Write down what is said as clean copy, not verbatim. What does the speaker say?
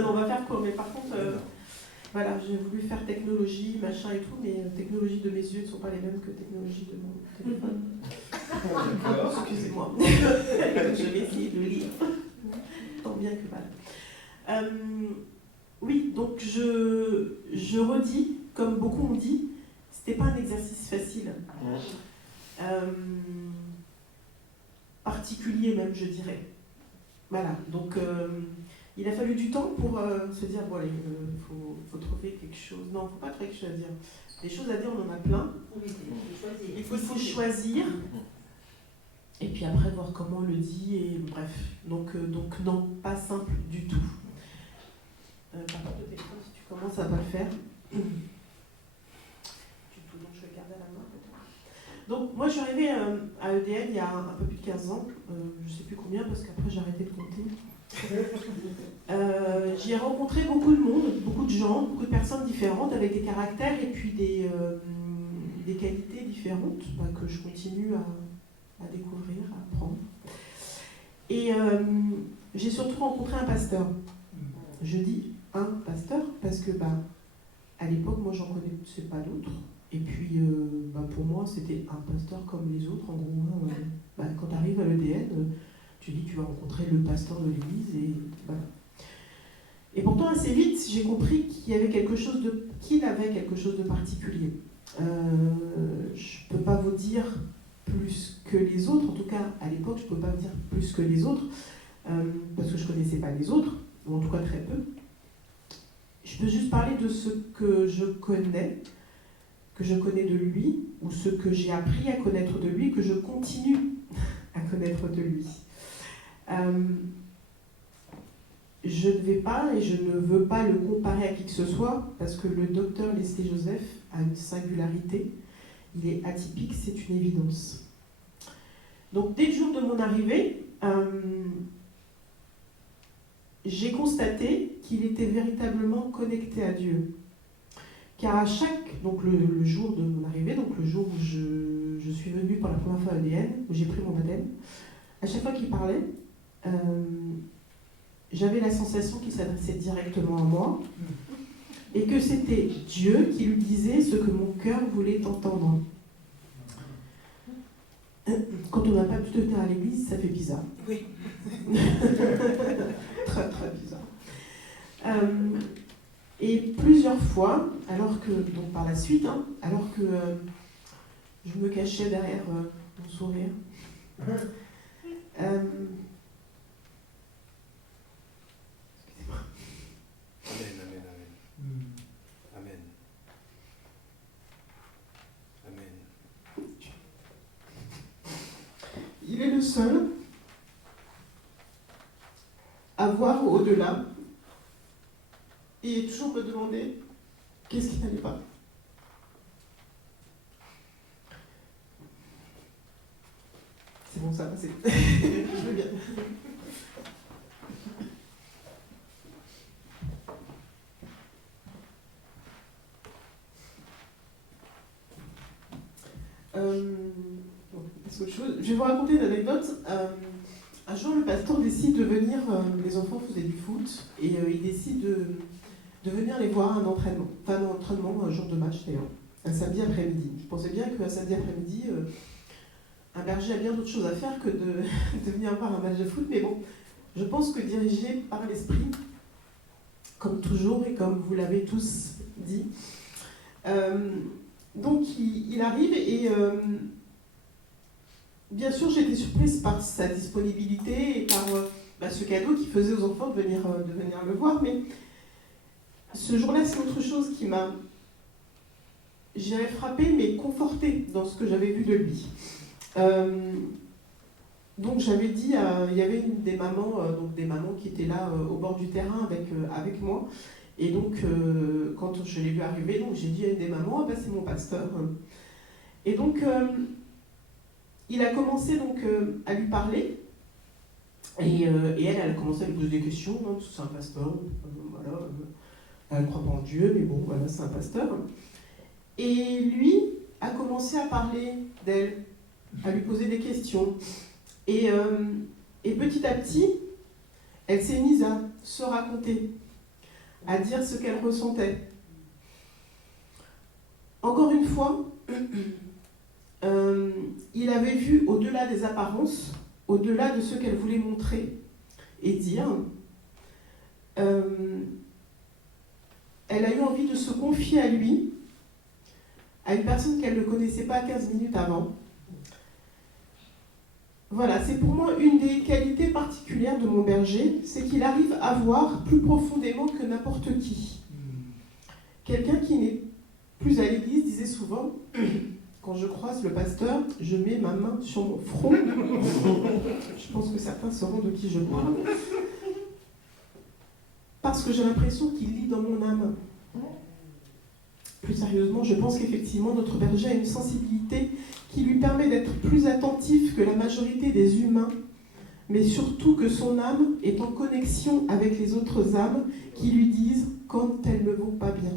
Non, on va faire court, mais par contre, voilà, j'ai voulu faire technologie, machin et tout, mais technologie de mes yeux ne sont pas les mêmes que technologie de mon téléphone. Excusez-moi. Je vais essayer de lire, tant bien que mal. Oui, donc je redis, comme beaucoup ont dit, c'était pas un exercice facile. Particulier même, je dirais. Voilà, donc il a fallu du temps pour se dire, bon allez, faut trouver quelque chose. Non, il ne faut pas trouver quelque chose à dire. Des choses à dire, on en a plein. Il faut choisir. Et puis après, voir comment on le dit, et bref. Donc non, pas simple du tout. Par contre, le téléphone, si tu commences à pas le faire, du tout, donc je vais le garder à la main peut-être. Donc moi, je suis arrivée à EDN il y a un peu plus de 15 ans, je ne sais plus combien, parce qu'après j'ai arrêté de compter. J'y ai rencontré beaucoup de monde, beaucoup de gens, beaucoup de personnes différentes, avec des caractères et puis des qualités différentes que je continue à découvrir, à apprendre. Et j'ai surtout rencontré un pasteur. Je dis un pasteur parce que à l'époque, moi j'en connaissais pas d'autres. Et puis pour moi, c'était un pasteur comme les autres. En gros, quand tu arrives à l'EDN, tu dis tu vas rencontrer le pasteur de l'église et voilà. Et pourtant, assez vite, j'ai compris qu'il avait quelque chose de particulier. Je ne peux pas vous dire plus que les autres, en tout cas à l'époque, je ne peux pas vous dire plus que les autres, parce que je ne connaissais pas les autres, ou en tout cas très peu. Je peux juste parler de ce que je connais de lui, ou ce que j'ai appris à connaître de lui, que je continue à connaître de lui. Je ne vais pas et je ne veux pas le comparer à qui que ce soit, parce que le docteur Leslie Joseph a une singularité, il est atypique, c'est une évidence. Donc dès le jour de mon arrivée, j'ai constaté qu'il était véritablement connecté à Dieu. Car donc le jour de mon arrivée, donc le jour où je suis venue pour la première fois à EDN, où j'ai pris mon baptême, à chaque fois qu'il parlait, j'avais la sensation qu'il s'adressait directement à moi et que c'était Dieu qui lui disait ce que mon cœur voulait entendre. Quand on n'a pas pu venir à l'église, ça fait bizarre. Oui. Très très bizarre. Et plusieurs fois, donc par la suite, alors que je me cachais derrière mon sourire, Amen, amen, amen. Amen. Amen. Il est le seul à voir au-delà et toujours me demander qu'est-ce qui n'allait pas. C'est bon, ça, c'est... Je veux bien. Je vais vous raconter une anecdote. Un jour, le pasteur décide de venir, les enfants faisaient du foot, et il décide de venir les voir à un entraînement. Enfin, un entraînement, un jour de match d'ailleurs, un samedi après-midi. Je pensais bien qu'un samedi après-midi, un berger a bien d'autres choses à faire que de venir voir un match de foot, mais bon, je pense que dirigé par l'esprit, comme toujours et comme vous l'avez tous dit, donc il arrive et bien sûr j'étais surprise par sa disponibilité et par ce cadeau qu'il faisait aux enfants de venir le voir, mais ce jour-là c'est autre chose qui m'a, j'irais frappée mais confortée dans ce que j'avais vu de lui. Donc j'avais dit, il y avait des mamans qui étaient là au bord du terrain avec moi. Et donc quand je l'ai vu arriver, donc j'ai dit à une des mamans, c'est mon pasteur. Et donc il a commencé donc à lui parler. Et elle a commencé à lui poser des questions, parce que c'est un pasteur, voilà, elle ne croit pas en Dieu, mais bon, voilà, c'est un pasteur. Et lui a commencé à parler d'elle, à lui poser des questions. Et petit à petit, elle s'est mise à se raconter à dire ce qu'elle ressentait. Encore une fois, il avait vu au-delà des apparences, au-delà de ce qu'elle voulait montrer et dire. Elle a eu envie de se confier à lui, à une personne qu'elle ne connaissait pas 15 minutes avant. Voilà, c'est pour moi une des qualités particulières de mon berger, c'est qu'il arrive à voir plus profondément que n'importe qui. Quelqu'un qui n'est plus à l'église disait souvent, quand je croise le pasteur, je mets ma main sur mon front. Je pense que certains sauront de qui je parle. Parce que j'ai l'impression qu'il lit dans mon âme. Plus sérieusement, je pense qu'effectivement, notre berger a une sensibilité qui lui permet d'être plus attentif que la majorité des humains, mais surtout que son âme est en connexion avec les autres âmes qui lui disent quand elles ne vont pas bien.